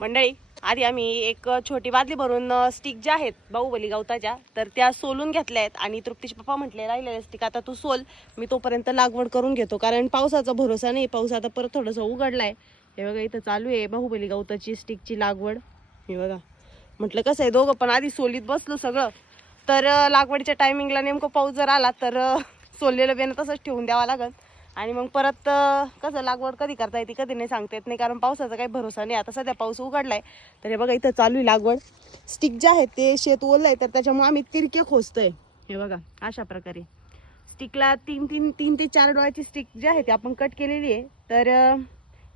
मंडळी, आधी आम्ही एक छोटी बादली भरून स्टिक ज्या आहेत बाहुबली गवताच्या, तर त्या सोलून घेतल्या आहेत. आणि तृप्तीचे पप्पा म्हटले राहिलेले स्टिक आता तू सोल, मी तोपर्यंत लागवड करून घेतो. कारण पावसाचा भरोसा नाही, पाऊस आता परत थोडंसं उघडलाय. हे बघा इथं चालू आहे बाहुबली गवताची स्टिकची लागवड. हे बघा, म्हटलं कसं आहे दोघं पण आधी सोलीत बसलो सगळं, तर लागवडीच्या टायमिंगला नेमकं पाऊस जर आला तर सोललेलं बेन तसंच ठेवून द्यावं लागेल. आणि मग परत कसं लागवड कधी करता येते कधी नाही सांगता येत नाही, कारण पावसाचा काही भरोसा नाही. आता सध्या पाऊस उघडलाय, तर हे बघा इथं चालू आहे लागवड. स्टिक जे आहेत ते शेत ओललं आहे, तर त्याच्यामुळे आम्ही तिरके खोचतोय. हे बघा अशा प्रकारे स्टिकला तीन ते चार डोळ्याची स्टिक जी आहे ती आपण कट केलेली आहे. तर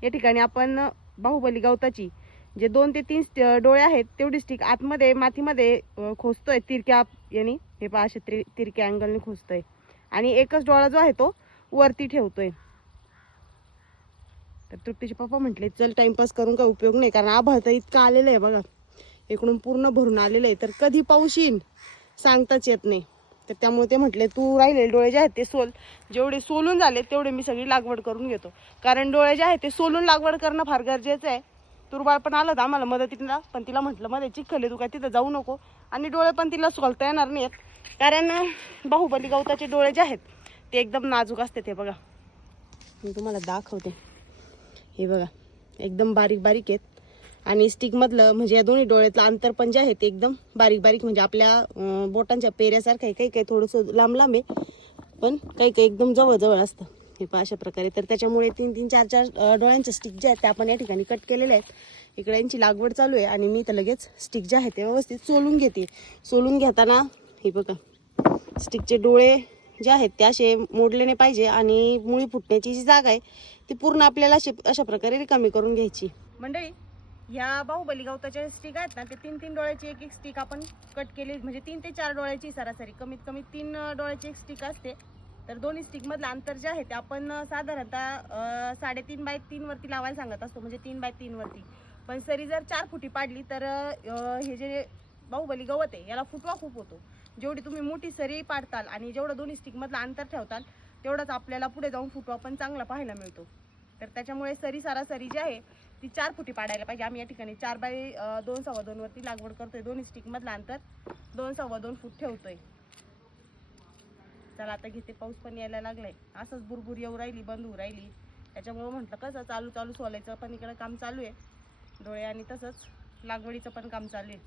या ठिकाणी आपण बाहुबली गवताची जे 2 ते 3 डोळे आहेत तेवढी स्टिक आतमध्ये मातीमध्ये खोचतोय तिरक्या यानी. हे पहा अशा तिरक्या अँगलने खोचतोय. आणि एकच डोळा जो आहे तो वरती ठेवतोय. तर तृप्तीचे पप्पा म्हटले चल टाइमपास करून काय उपयोग नाही, कारण आभाळ तर इतकं आलेलं आहे बघा, इकडून पूर्ण भरून आलेलं आहे. तर कधी पाऊस येईल सांगताच येत नाही. तर त्यामुळे ते म्हटले तू राहिलेले डोळे जे आहेत ते सोल, जेवढे सोलून झाले तेवढे मी सगळी लागवड करून घेतो. कारण डोळे जे आहेत ते सोलून लागवड करणं फार गरजेचं आहे. तुरबाळ पण आलं तर आम्हाला मदतीला, पण तिला म्हटलं मध्ये चिखल आहे तू काय तिथं जाऊ नको. आणि डोळे पण तिला सोलता येणार नाहीत, कारण बाहुबली गवताचे डोळे जे आहेत ते एकदम नाजूक असते. ते बघा मी तुम्हाला दाखवते. हे बघा एकदम बारीक बारीक आहेत. आणि स्टिकमधलं म्हणजे या दोन्ही डोळ्यातलं अंतर पण जे आहे ते एकदम बारीक बारीक, म्हणजे आपल्या बोटांच्या पेऱ्यासारखं आहे. काही काही थोडंसं लांब लांब आहे, पण काही काही एकदम जवळ असतं. हे पहा अशा प्रकारे. तर त्याच्यामुळे 3 4 डोळ्यांचे स्टिक जे आहेत ते आपण या ठिकाणी कट केलेले आहेत. इकडे यांची लागवड चालू आहे आणि मी तर लगेच स्टिक जे आहे ते व्यवस्थित सोलून घेते. सोलून घेताना हे बघा स्टिकचे डोळे जे आहेत ते असे मोडले नाही पाहिजे, आणि मुळी फुटण्याची जी जागा आहे ती पूर्ण आपल्याला अशा प्रकारे रिकामी करून घ्यायची. मंडळी, ह्या बाहुबली गवताच्या स्टिक आहेत ना, ते 3 डोळ्याची एक स्टिक आपण कट केली, म्हणजे 3 ते 4 डोळ्याची सरासरी, कमीत कमी 3 डोळ्याची एक स्टिक असते. तर दोन्ही स्टिक मधलं अंतर जे आहे ते आपण साधारणतः 3.5 बाय 3 वरती लावायला सांगत असतो, म्हणजे 3 बाय 3 वरती. पण सरी जर 4 फुटी पाडली तर हे जे बाहुबली गवत आहे याला फुटवा खूप होतो. जेवढी तुम्ही मोठी सरी पाडताल आणि जेवढं दोन्ही स्टिक मधलं अंतर ठेवताल तेवढंच आपल्याला पुढे जाऊन फुटवा पण चांगला पाहायला मिळतो. तर त्याच्यामुळे सरासरी जी आहे ती 4 फुटी पाडायला पाहिजे. आम्ही या ठिकाणी 4 बाय 2 सव्वा 2 वरती लागवड करतोय. दोन्ही स्टिक मधलं अंतर 2 सव्वा 2 फूट ठेवतोय. चला आता घेते, पाऊस पण यायला लागलाय. असंच बुरबुर येऊ राहिली, बंद होऊ राहिली. त्याच्यामुळे म्हटलं कसं चालू सोलायचं पण इकडे काम चालू आहे डोळे, आणि तसंच लागवडीचं पण काम चालू आहे.